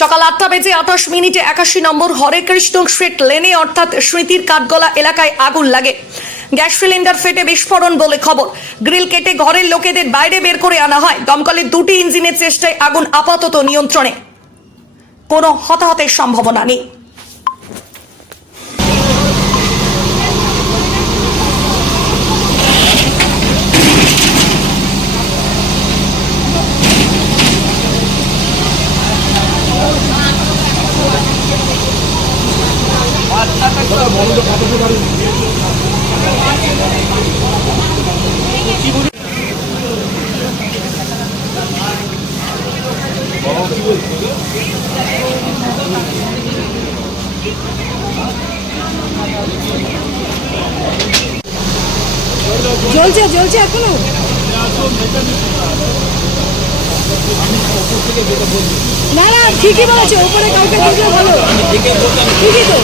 সকাল আটটা বেজে আঠাশ মিনিটে একাশি নম্বর হরে কৃষ্ণ স্ট্রিট লেনে, অর্থাৎ স্মৃতির কাঠগলা এলাকায় আগুন লাগে। গ্যাস সিলিন্ডার ফেটে বিস্ফোরণ বলে খবর। গ্রিল কেটে ঘরের লোকেদের বাইরে বের করে আনা হয়। দমকলের দুটি ইঞ্জিনের চেষ্টায় আগুন আপাতত নিয়ন্ত্রণে। কোনো হতাহতের সম্ভাবনা নেই। জ্বলছে জ্বলছে এখনও? না না ঠিকই বলেছে ওপরে কাউকে দেখলে ভালো। ঠিকই তো।